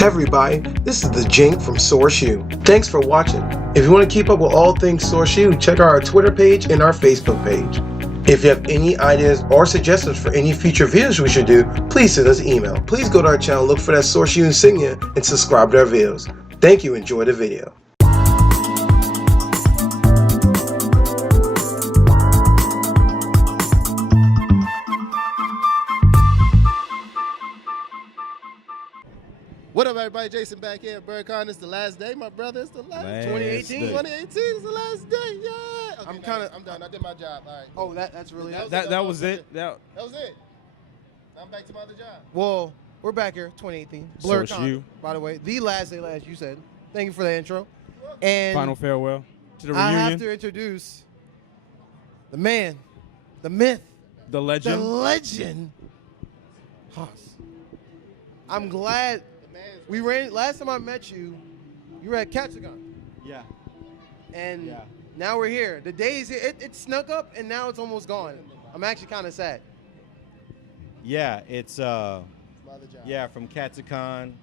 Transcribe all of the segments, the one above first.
Hey everybody, this is the Jink from Source U. Thanks for watching. If you want to keep up with all things Source U, check out our Twitter page and our Facebook page. If you have any ideas or suggestions for any future videos we should do, please send us an email. Please go to our channel, look for that Source U insignia, and subscribe to our videos. Thank you, enjoy the video. What up, everybody? Jason back here at BlerDCon. It's the last day, my brother. It's the last 2018. 2018 is the last day. Yeah. Okay, I'm done. I did my job. All right. Oh, that's really it. That was it. That was it. I'm back to my other job. Well, we're back here, 2018. Source BlerDCon, U. by the way. The last day, last you said. Thank you for the intro. And Final farewell to the reunion. I have to introduce the man, the myth, The legend. the legend, Haas. I'm glad we ran. Last time I met you, you were at Katsugon. Yeah. And Yeah. now we're here. The days here, it snuck up, and now it's almost gone. I'm actually kind of sad. Yeah, it's My other job. yeah, from Katsugon,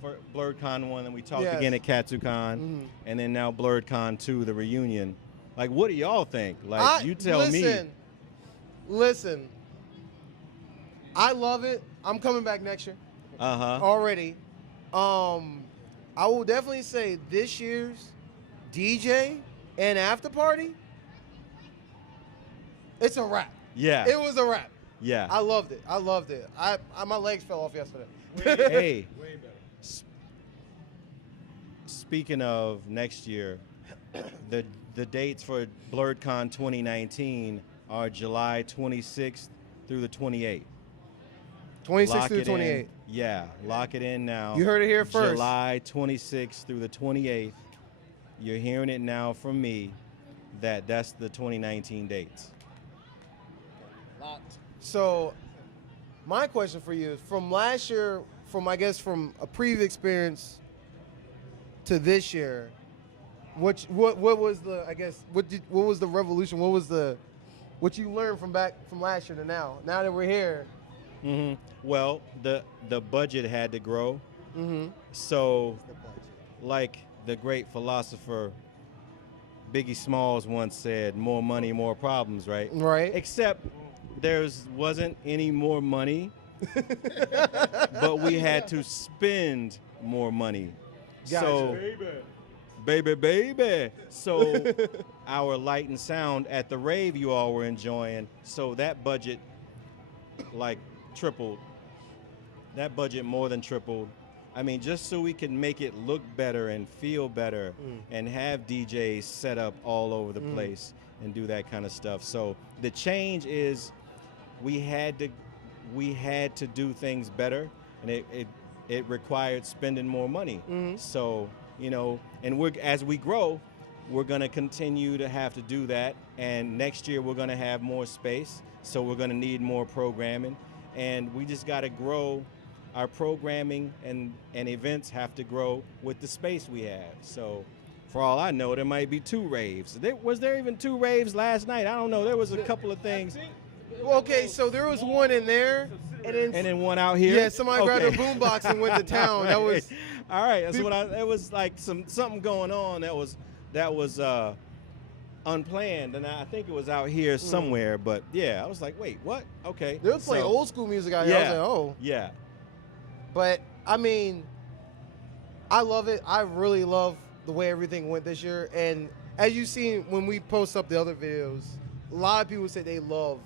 for BlerDCon 1, and we talked Yes. again at Katsugon, Mhm. and then now BlerDCon 2, the reunion. Like, what do y'all think? Like, you tell me. Listen, I love it. I'm coming back next year Uh-huh. already. I will definitely say this year's DJ and after party, it's a wrap. Yeah. It was a wrap. Yeah. I loved it. I loved it. My legs fell off yesterday. Hey. Speaking of next year, the dates for BlerDCon 2019 are July 26th through the 28th. 26 Lock through it 28. in. Yeah, lock it in now. You heard it here first. July 26th through the 28th. You're hearing it now from me that's the 2019 dates. Locked. So, my question for you is: from last year, from a previous experience to this year, what was the what was the revolution? What you learned from last year to now? Now that we're here. Mm-hmm. Well, the budget had to grow. Mm-hmm. So, like the great philosopher Biggie Smalls once said, "More money, more problems." Right. Right. Except wasn't any more money, but we had to spend more money. Gotcha. So, baby. So, our light and sound at the rave you all were enjoying. So that budget, like, tripled. That budget more than tripled. I mean, just so we can make it look better and feel better and have DJs set up all over the place and do that kind of stuff. So the change is we had to do things better, and it required spending more money. So, and as we grow, we're going to continue to have to do that. And next year we're going to have more space, so we're going to need more programming. And we just got to grow. Our programming and events have to grow with the space we have. So for all I know, there might be 2 raves. Was there even 2 raves last night? I don't know. There was a couple of things. Well, okay, so there was one in there, and then one out here? Yeah, somebody grabbed a boombox and went to town. That was all right. That's what it was like something going on that was unplanned, and I think it was out here somewhere. But yeah, I was like, wait, what? Okay. They were playing old school music out here. I was like, oh. Yeah. But, I mean, I love it. I really love the way everything went this year. And as you've seen when we post up the other videos, a lot of people say they love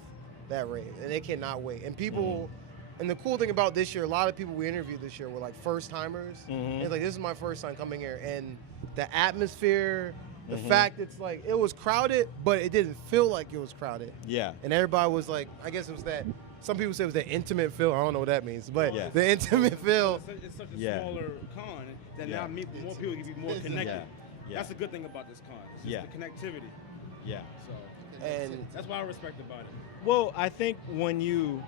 that rave, and they cannot wait. And people, and the cool thing about this year, a lot of people we interviewed this year were like first-timers. And it's like, this is my first time coming here. And the atmosphere, the fact it's like, it was crowded, but it didn't feel like it was crowded. Yeah. And everybody was like, I guess it was that. Some people say it was the intimate feel. I don't know what that means, but Yeah. the intimate feel. It's such a Yeah. smaller con that Yeah. now more people can be more connected. Yeah. That's the good thing about this con. It's just the connectivity. Yeah. So And that's what I respect about it. Well, I think when you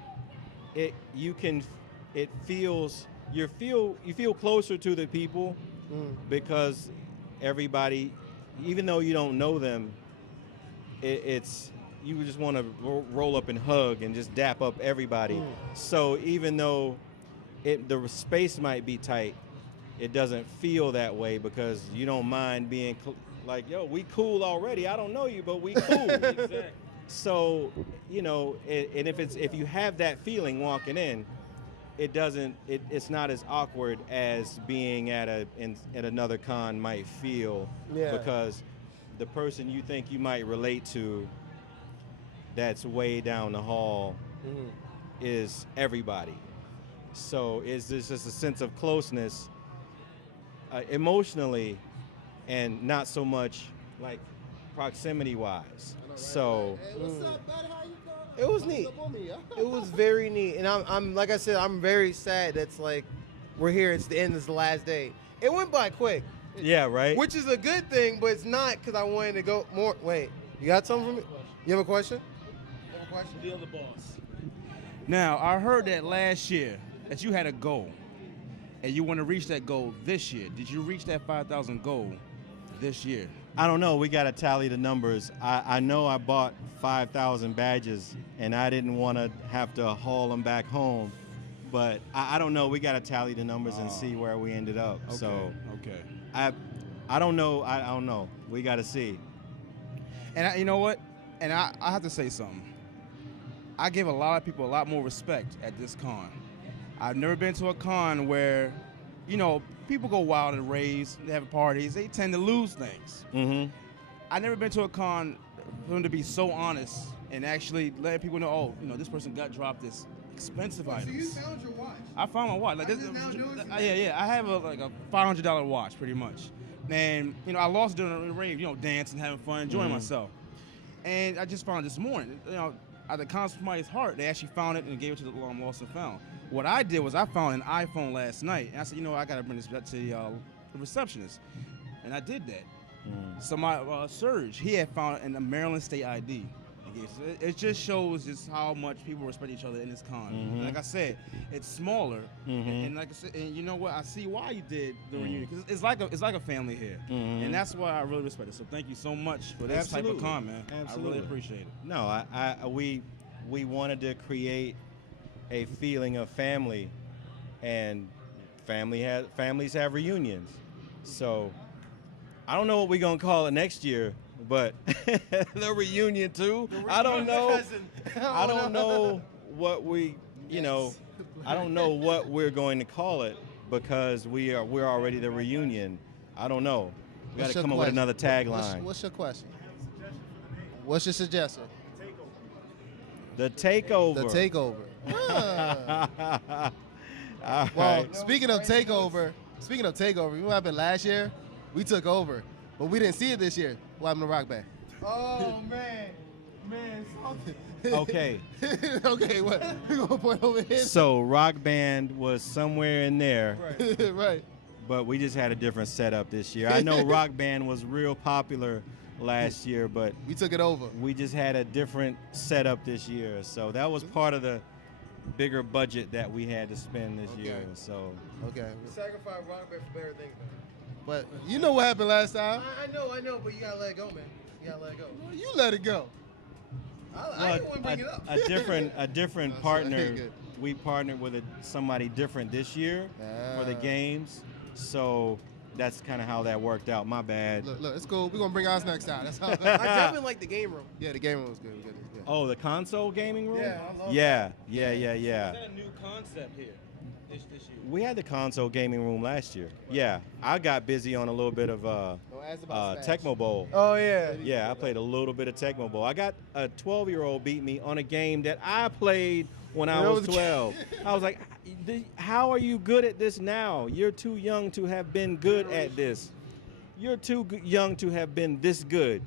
feel closer to the people because everybody, even though you don't know them, it's you just want to roll up and hug and just dap up everybody. So even though the space might be tight. It doesn't feel that way because you don't mind being like, yo, we cool already. I don't know you, but we cool. Exactly. So, you know, and if you have that feeling walking in, it's not as awkward as being at another con might feel, because the person you think you might relate to that's way down the hall is everybody. So it's just a sense of closeness emotionally, and not so much like proximity wise. So Hey, what's up, bud? How you doing? It was neat. It was very neat, and I'm like I said, I'm very sad. That's like we're here. It's the end. It's the last day. It went by quick. yeah, right. Which is a good thing, but it's not because I wanted to go more. Wait, you got something for me? You have a question? You have a question? Deal the boss. Now, I heard that last year that you had a goal, and you want to reach that goal this year. Did you reach that 5,000 goal this year? I don't know. We got to tally the numbers. I know I bought 5,000 badges, and I didn't want to have to haul them back home. But I don't know. We got to tally the numbers and see where we ended up. Okay. So Okay. I don't know. I don't know. We got to see. And you know what? And I have to say something. I give a lot of people a lot more respect at this con. I've never been to a con where, you know, people go wild and raves, they have parties, they tend to lose things. Mm-hmm. I've never been to a con for them to be so honest and actually letting people know, oh, you know, this person got dropped this expensive items. found your watch. I found my watch. Like I this, just now noticed yeah. I have a $500 watch, pretty much. And you know, I lost during the rave. You know, dancing, having fun, enjoying myself. And I just found it this morning. You know, at the con somebody's heart, they actually found it and gave it to the lost and found. What I did was I found an iPhone last night, and I said, you know, I gotta bring this back to the receptionist, and I did that. So my Serge, he had found it in a Maryland State ID. It just shows just how much people respect each other in this con. And like I said, it's smaller, and like I said, and you know what? I see why you did the reunion because it's like a family here, and that's why I really respect it. So thank you so much for this type of con, man. Absolutely. I really appreciate it. No, we wanted to create a feeling of family, and families have reunions. So I don't know what we're gonna call it next year, but the reunion too. I don't know. I don't know what we, you know, I don't know what we're going to call it because we're already the reunion. I don't know. We got to come up with another tagline. What's your question? What's your suggestion? The takeover. The takeover. All Well, right. speaking of takeover, you know what happened last year? We took over, but we didn't see it this year. What happened to Rock Band? Oh man, something. Okay. Okay, what? We gonna point over here? So Rock Band was somewhere in there, Right. but we just had a different setup this year. I know Rock Band was real popular last year, but We took it over. we just had a different setup this year. So that was part of the bigger budget that we had to spend this year. So Okay. Sacrifice Rock Band for better things, man. But you know what happened last time? I know, but you gotta let it go, man. You gotta let it go. You let it go. I didn't want to bring it up. a different That's partner. good. We partnered with somebody different this year for the Ah. games. So that's kind of how that worked out. My bad. Look, it's cool. We're gonna bring ours next time. That's how. I definitely like the game room. Yeah, the game room was good. It was good. Oh, the console gaming room? Yeah, I love yeah, that. yeah. Is that a new concept here this year? We had the console gaming room last year. Yeah, I got busy on a little bit of Don't ask about Smash. Tecmo Bowl. Oh yeah. Yeah, I played a little bit of Tecmo Bowl. I got a 12-year-old beat me on a game that I played when I was 12. I was like, how are you good at this now? You're too young to have been good at this. You're too young to have been this good.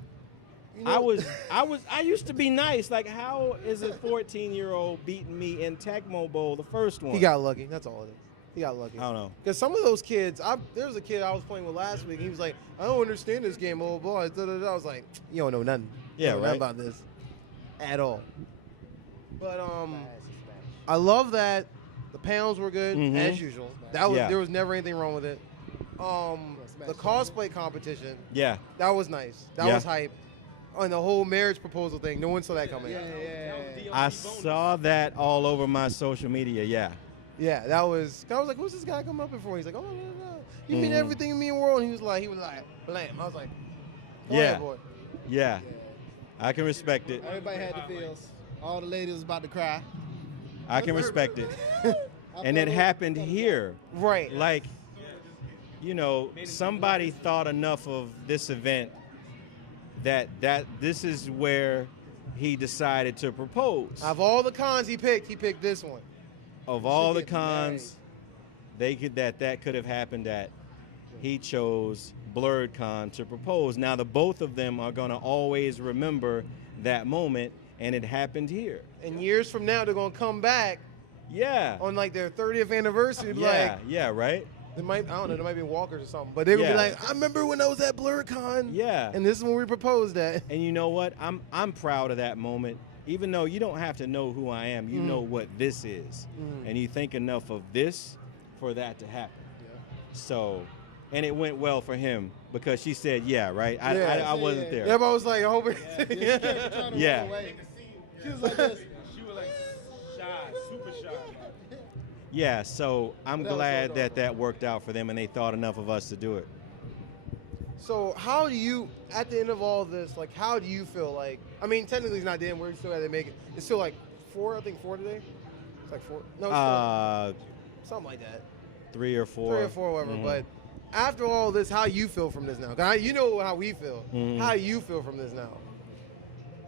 You know, I used to be nice. Like, how is a 14-year-old beating me in Tecmo Bowl, the first one? he got lucky. That's all it is. He got lucky. I don't know. Because some of those kids, there was a kid I was playing with last week. And he was like, I don't understand this game, blah, blah, blah. I was like, you don't know nothing. You Yeah, don't know right. nothing about this at all. But I love that the pounds were good as usual. There was never anything wrong with it. The cosplay competition, Yeah. that was nice. That Yeah. was hype. On the whole marriage proposal thing, no one saw that coming. I saw that all over my social media. Yeah. Yeah, that was. I was like, "Who's this guy coming up before?" He's like, "Oh no. You mean everything in me in the world?" And he was like, "Blam." I was like, "Go ahead, boy." Yeah. I can respect it. Everybody had the feels. All the ladies was about to cry. I can respect it. And it happened here. Right. Like, you know, somebody thought enough of this event that this is where he decided to propose. Of all the cons he picked this one. Of all the cons that could have happened at, he chose BlerDCon to propose. Now the both of them are gonna always remember that moment, and it happened here. And years from now, they're gonna come back. Yeah. On like their 30th anniversary. Right. They might, I don't know, there might be walkers or something, but they're gonna be like, I remember when I was at BlerDCon. Yeah. And this is when we proposed that. And you know what? I'm proud of that moment. Even though you don't have to know who I am, you know what this is. And you think enough of this for that to happen. Yeah. So, and it went well for him because she said, right? I wasn't there. Everybody was like, Yeah. She was like this. She was like shy, super shy. Yeah, so I'm glad that worked out for them and they thought enough of us to do it. So how do you, at the end of all this, like, how do you feel like, I mean, technically it's not the end, we're still had to make it. It's still like 4 today? It's like 4? No, it's 4. Something like that. 3 or 4. 3 or 4, whatever. But after all this, how you feel from this now? 'Cause you know how we feel. How you feel from this now?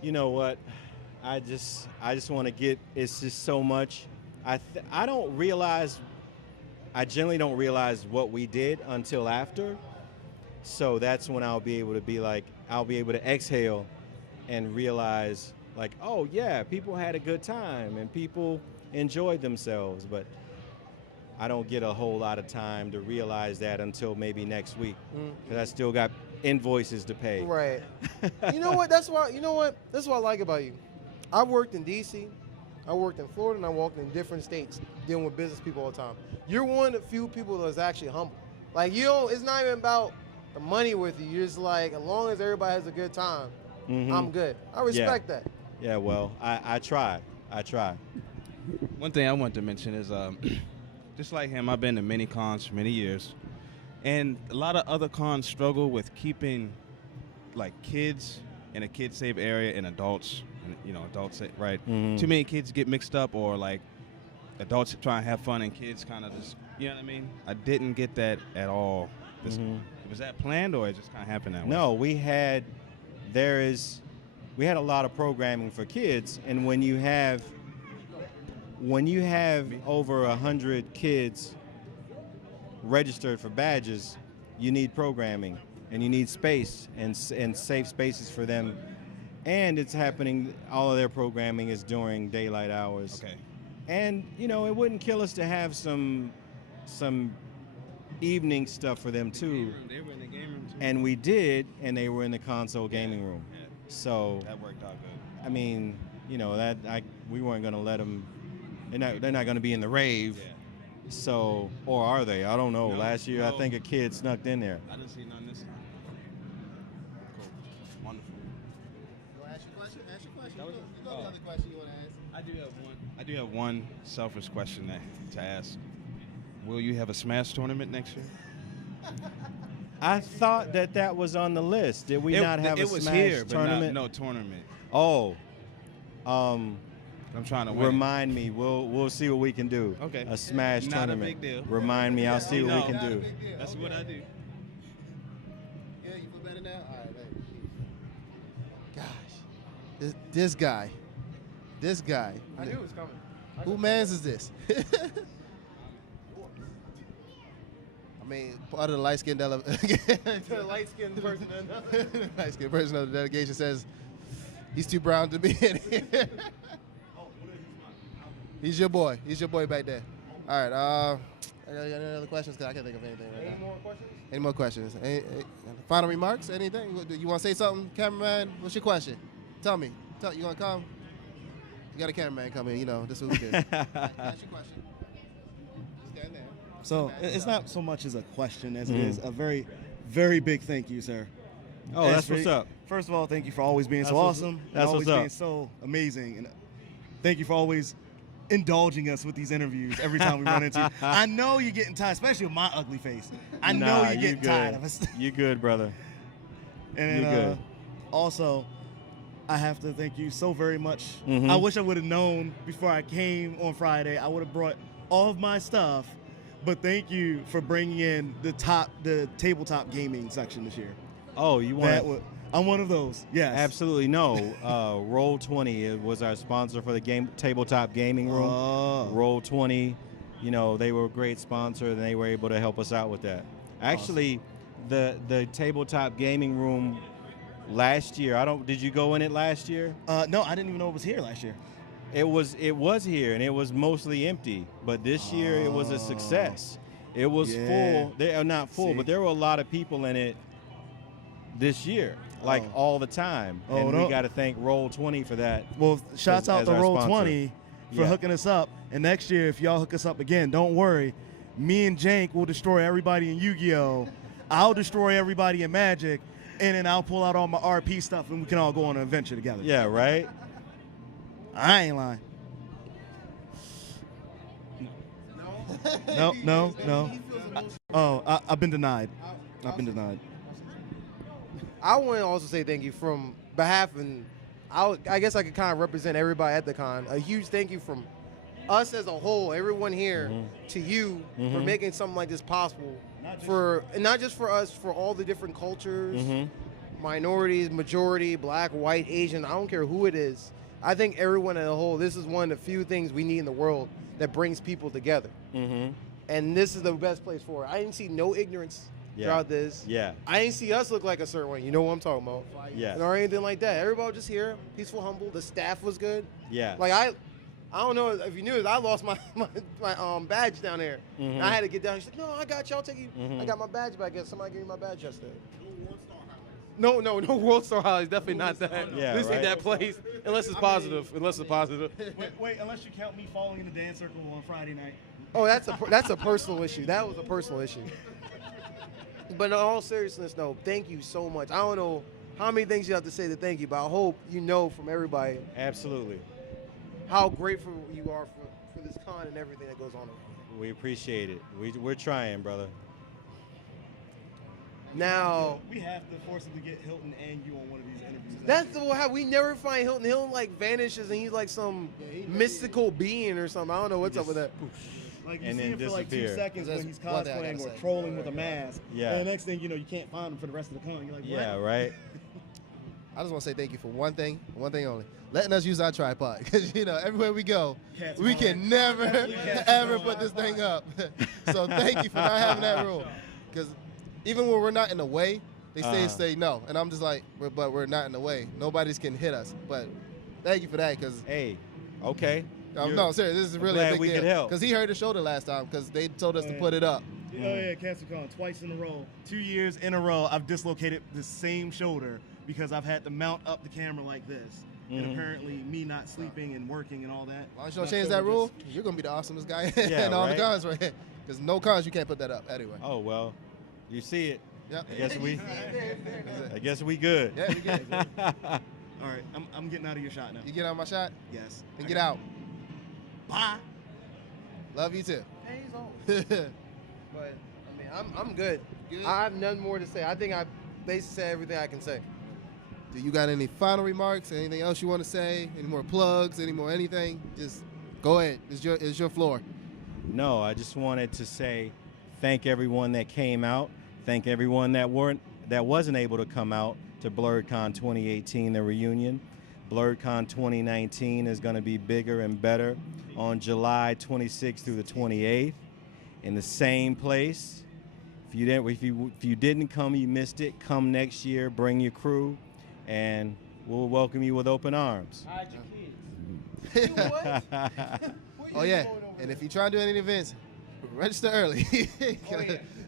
You know what? I just want to get, it's just so much. I generally don't realize what we did until after. So that's when I'll be able to exhale and realize like, oh yeah, people had a good time and people enjoyed themselves. But I don't get a whole lot of time to realize that until maybe next week because I still got invoices to pay. Right. You know what? That's what I like about you. I've worked in D.C., I worked in Florida, and I worked in different states dealing with business people all the time. You're one of the few people that's actually humble. Like, it's not even about the money with you. You're just like, as long as everybody has a good time, I'm good. I respect that. Yeah, well, I try. One thing I want to mention is, just like him, I've been to many cons for many years. And a lot of other cons struggle with keeping, like, kids in a kid-safe area and adults, adults, right? Too many kids get mixed up, or, like, adults try and have fun and kids kind of just, you know what I mean? I didn't get that at all. Was that planned, or it just kind of happened that way? No, we had a lot of programming for kids, and when you have over 100 kids registered for badges, you need programming and you need space and safe spaces for them. And it's happening, all of their programming is during daylight hours. Okay. And, it wouldn't kill us to have some evening stuff for them too. They were in the game room too. And we did, and they were in the console gaming room. Yeah. So that worked out good. I mean, we weren't going to let them. They're not going to be in the rave. Yeah. So, or are they? I don't know. No, Last year, I think a kid snuck in there. I didn't see none this time. Cool. Wonderful. You want to ask your question? Ask your question. You know the other question you want to ask. I do have one selfish question to ask. Will you have a Smash tournament next year? I thought that was on the list. Did we not have a Smash tournament? No tournament. Oh. I'm trying to win. Remind me. We'll see what we can do. Okay. A Smash Not tournament. a big deal. Remind me. I'll see what we can do. That's what I do. Yeah, you feel better now? All right, man. Gosh. This guy. I knew it was coming. Who mans is this? I mean, part of the light-skinned The light-skinned person. light-skinned person of the delegation says he's too brown to be in here. He's your boy. He's your boy back there. All right. I got any other questions? Because I can't think of anything right now. Any more questions? Any final remarks? Anything? You want to say something, cameraman? What's your question? Tell me. You want to come? You got a cameraman come in. This is what we do. Ask your question. Stand there. So it's not so much as a question as it is a very, very big thank you, sir. Oh, that's what's up. First of all, thank you for always being so awesome. That's and always what's up. being so amazing. And thank you for always indulging us with these interviews every time we run into you. I know you're getting tired, especially with my ugly face. I know you're getting tired of us. You good, brother. And You good. Also, I have to thank you so very much. Mhm. I wish I would have known before I came on Friday. I would have brought all of my stuff. But thank you for bringing in the tabletop gaming section this year. Oh, you want? I'm one of those. Yes. Absolutely no. Roll20 was our sponsor for the tabletop gaming room. Roll20, you know, they were a great sponsor and they were able to help us out with that. Actually, the tabletop gaming room last year. Did you go in it last year? No, I didn't even know it was here last year. It was here and it was mostly empty. But this year it was a success. It was full. They are not full, but there were a lot of people in it this year. Like all the time. And we got to thank Roll20 for that. Well, shouts out to Roll20 for hooking us up. And next year, if y'all hook us up again, don't worry. Me and Jank will destroy everybody in Yu-Gi-Oh! I'll destroy everybody in Magic. And then I'll pull out all my RP stuff and we can all go on an adventure together. Yeah, right? I ain't lying. No. I've been denied. I've been denied. I want to also say thank you from behalf, and I guess I could kind of represent everybody at the con. A huge thank you from us as a whole, everyone here, to you for making something like this possible. Not just for us, for all the different cultures, minorities, majority, black, white, Asian. I don't care who it is. I think everyone as a whole. This is one of the few things we need in the world that brings people together. And this is the best place for it. I didn't see no ignorance throughout this. I didn't see us look like a certain way. You know what I'm talking about? Or anything like that. Everybody was just here, peaceful, humble. The staff was good. Like I don't know if you knew this. I lost my badge down there. And I had to get down. She's like, "No, I got you. I'll take you. I got my badge back. Somebody gave me my badge yesterday." No World Star highlights. Definitely not that. This ain't that place. Unless it's positive. Wait, unless you count me falling in the dance circle on Friday night. Oh, that's a personal issue. That was a personal issue. But in all seriousness, no, thank you so much. I don't know how many things you have to say to thank you, but I hope you know from everybody. Absolutely. How grateful you are for this con and everything that goes on. We appreciate it. We're trying, brother. Now we have to force him to get Hilton and you on one of these interviews. That's how we never find Hilton. Hilton like vanishes and he's like some mystical being or something. I don't know what's up with that. Like you see him for like 2 seconds when he's cosplaying or trolling with a mask. And the next thing you know, you can't find him for the rest of the con. You're like, yeah, right. I just want to say thank you for one thing only. Letting us use our tripod. Because, everywhere we go, we can never, ever put this thing up. So thank you for not having that rule. Because even when we're not in the way, they say no. And I'm just like, but we're not in the way. Nobody's can hit us. But thank you for that. Because hey, okay. No, seriously, this is really a big we deal. could help. Because he hurt his shoulder last time because they told us to put it up. Oh, yeah, CancerCon, twice in a row. 2 years in a row, I've dislocated the same shoulder because I've had to mount up the camera like this. And apparently me not sleeping and working and all that. As long as you don't change that rule, you're going to be the awesomest guy in all the cons right here. Because no cons, you can't put that up anyway. Oh, well, you see it. Yep. I guess we good. Yeah, we good. All right, I'm getting out of your shot now. You get out of my shot? Yes. Then get out. Bye. Love you too. Hey, he's on. But I'm good. I have nothing more to say. I think I basically said everything I can say. Do you got any final remarks? Anything else you want to say? Any more plugs? Any more anything? Just go ahead. It's your floor. No, I just wanted to say thank everyone that came out. Thank everyone that wasn't able to come out to BlerDCon 2018, the reunion. BlerDCon 2019 is going to be bigger and better on July 26th through the 28th in the same place. If you didn't come, you missed it. Come next year, bring your crew, and we'll welcome you with open arms. Hide your kids. Oh yeah, and if you try to do any events, register early.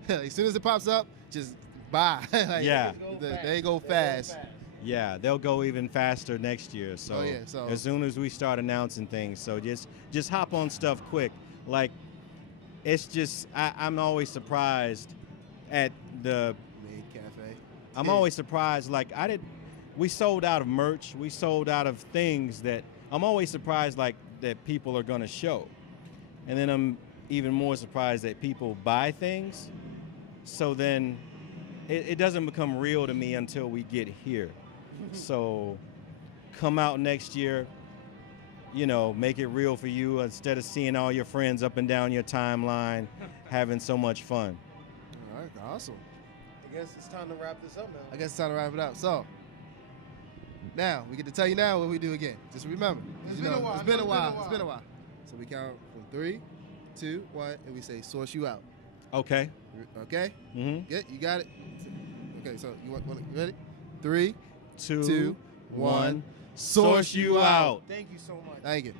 As soon as it pops up, just buy. They go fast. Yeah, they'll go even faster next year. So, as soon as we start announcing things, so just hop on stuff quick. Like, it's just I'm always surprised at the Maid Cafe. I'm always surprised. Like we sold out of merch, we sold out of things that I'm always surprised. Like that people are going to show. And then I'm even more surprised that people buy things. So then it doesn't become real to me until we get here. So come out next year, you know, make it real for you instead of seeing all your friends up and down your timeline having so much fun. All right, awesome. I guess it's time to wrap this up, man. I guess it's time to wrap it up. So now we get to tell you now what we do again. Just remember. It's been a while. It's been a while. It's been a while. So we count from 3, 2, 1, and we say source you out. Okay. Okay? Mm-hmm. Good? You got it? Okay, so you ready? 3, 2, 2, 1. Source you out. Thank you so much. Thank you.